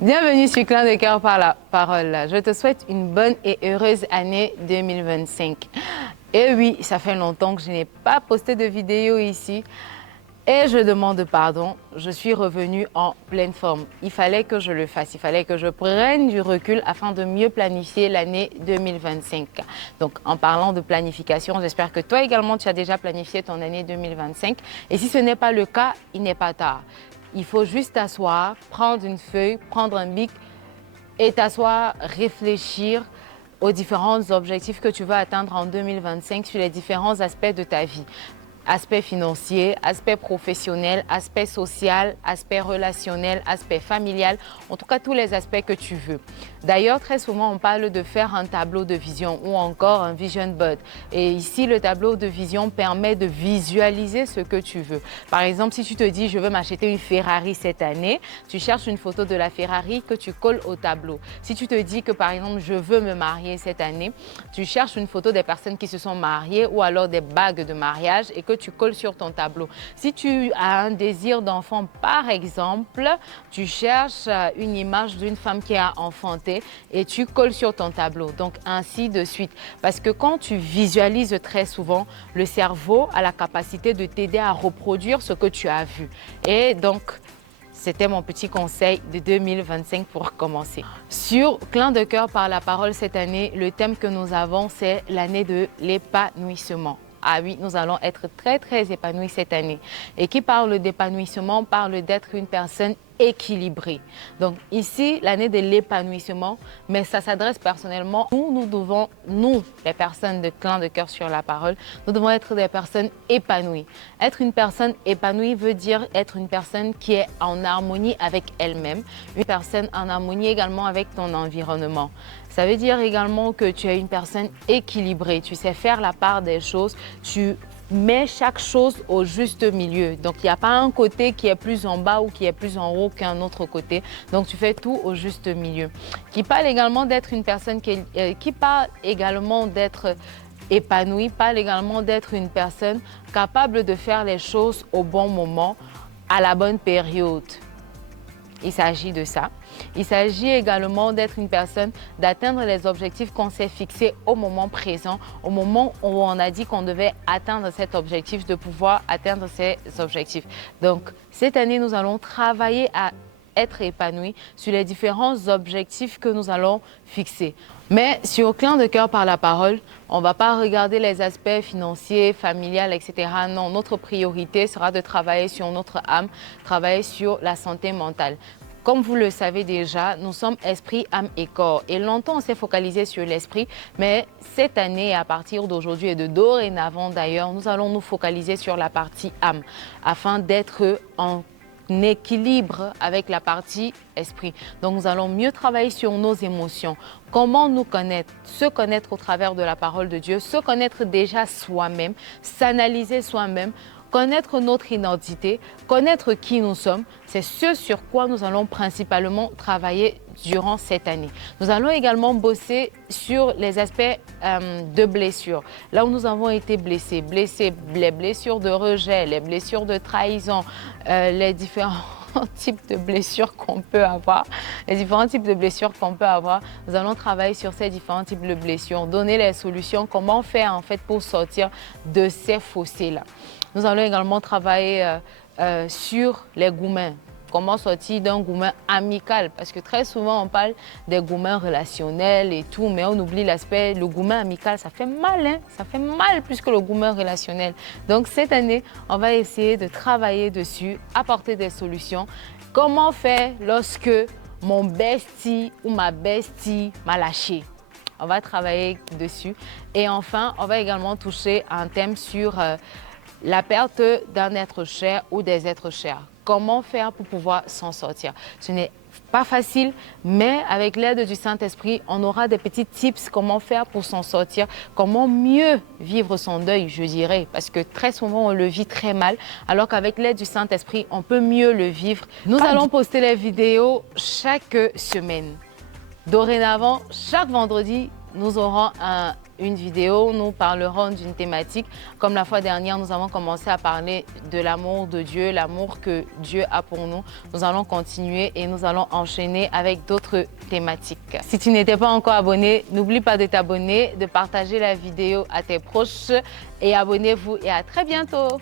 Bienvenue sur Clin de cœur par la parole. Je te souhaite une bonne et heureuse année 2025. Et oui, ça fait longtemps que je n'ai pas posté de vidéo ici et je demande pardon. Je suis revenue en pleine forme. Il fallait que je le fasse, il fallait que je prenne du recul afin de mieux planifier l'année 2025. Donc, en parlant de planification, j'espère que toi également, tu as déjà planifié ton année 2025. Et si ce n'est pas le cas, il n'est pas tard. Il faut juste t'asseoir, prendre une feuille, prendre un bic et t'asseoir, réfléchir aux différents objectifs que tu veux atteindre en 2025 sur les différents aspects de ta vie. Aspect financier, aspect professionnel, aspect social, aspect relationnel, aspect familial, en tout cas tous les aspects que tu veux. D'ailleurs, très souvent, on parle de faire un tableau de vision ou encore un vision board. Et ici, le tableau de vision permet de visualiser ce que tu veux. Par exemple, si tu te dis, je veux m'acheter une Ferrari cette année, tu cherches une photo de la Ferrari que tu colles au tableau. Si tu te dis que, par exemple, je veux me marier cette année, tu cherches une photo des personnes qui se sont mariées ou alors des bagues de mariage et que tu colles sur ton tableau. Si tu as un désir d'enfant, par exemple, tu cherches une image d'une femme qui a enfanté et tu colles sur ton tableau. Donc, ainsi de suite. Parce que quand tu visualises très souvent, le cerveau a la capacité de t'aider à reproduire ce que tu as vu. Et donc, c'était mon petit conseil de 2025 pour commencer. Sur Clin de cœur par la parole cette année, le thème que nous avons, c'est l'année de l'épanouissement. Ah oui, nous allons être très épanouis cette année. Et qui parle d'épanouissement parle d'être une personne équilibrée. Donc ici, l'année de l'épanouissement, mais ça s'adresse personnellement. Nous, les personnes de Clin de cœur sur la parole, nous devons être des personnes épanouies. Être une personne épanouie veut dire être une personne qui est en harmonie avec elle-même, une personne en harmonie également avec ton environnement. Ça veut dire également que tu es une personne équilibrée, tu sais faire la part des choses, tu mets chaque chose au juste milieu. Donc, il n'y a pas un côté qui est plus en bas ou qui est plus en haut qu'un autre côté. Donc, tu fais tout au juste milieu. Qui parle également d'être une personne qui parle également d'être épanouie, parle également d'être une personne capable de faire les choses au bon moment, à la bonne période. Il s'agit de ça. Il s'agit également d'être une personne, d'atteindre les objectifs qu'on s'est fixés au moment présent, au moment où on a dit qu'on devait atteindre cet objectif, de pouvoir atteindre ces objectifs. Donc, cette année, nous allons travailler à être épanouis sur les différents objectifs que nous allons fixer. Mais sur Clin de cœur par la parole, on ne va pas regarder les aspects financiers, familiales, etc. Non, notre priorité sera de travailler sur notre âme, travailler sur la santé mentale. Comme vous le savez déjà, nous sommes esprit, âme et corps. Et longtemps, on s'est focalisé sur l'esprit, mais cette année, à partir d'aujourd'hui et de dorénavant d'ailleurs, nous allons nous focaliser sur la partie âme afin d'être en équilibre avec la partie esprit. Donc, nous allons mieux travailler sur nos émotions. Comment nous connaître? Se connaître au travers de la parole de Dieu, se connaître déjà soi-même, s'analyser soi-même, connaître notre identité, connaître qui nous sommes, c'est ce sur quoi nous allons principalement travailler durant cette année. Nous allons également bosser sur les aspects de blessures. Là où nous avons été blessés, les blessures de rejet, les blessures de trahison, les différents types de blessures qu'on peut avoir, nous allons travailler sur ces différents types de blessures, donner les solutions, comment faire en fait pour sortir de ces fossés-là. Nous allons également travailler sur les gourmets. Comment sortir d'un gourmet amical? Parce que très souvent, on parle des gourmets relationnels et tout, mais on oublie l'aspect, le gourmet amical, ça fait mal, hein? Ça fait mal plus que le gourmet relationnel. Donc, cette année, on va essayer de travailler dessus, apporter des solutions. Comment faire lorsque mon bestie ou ma bestie m'a lâché? On va travailler dessus. Et enfin, on va également toucher un thème sur la perte d'un être cher ou des êtres chers. Comment faire pour pouvoir s'en sortir? Ce n'est pas facile, mais avec l'aide du Saint-Esprit, on aura des petits tips comment faire pour s'en sortir, comment mieux vivre son deuil, je dirais, parce que très souvent, on le vit très mal, alors qu'avec l'aide du Saint-Esprit, on peut mieux le vivre. Nous allons poster les vidéos chaque semaine. Dorénavant, chaque vendredi, nous aurons une vidéo, nous parlerons d'une thématique. Comme la fois dernière, nous avons commencé à parler de l'amour de Dieu, l'amour que Dieu a pour nous. Nous allons continuer et nous allons enchaîner avec d'autres thématiques. Si tu n'étais pas encore abonné, n'oublie pas de t'abonner, de partager la vidéo à tes proches et abonnez-vous et à très bientôt.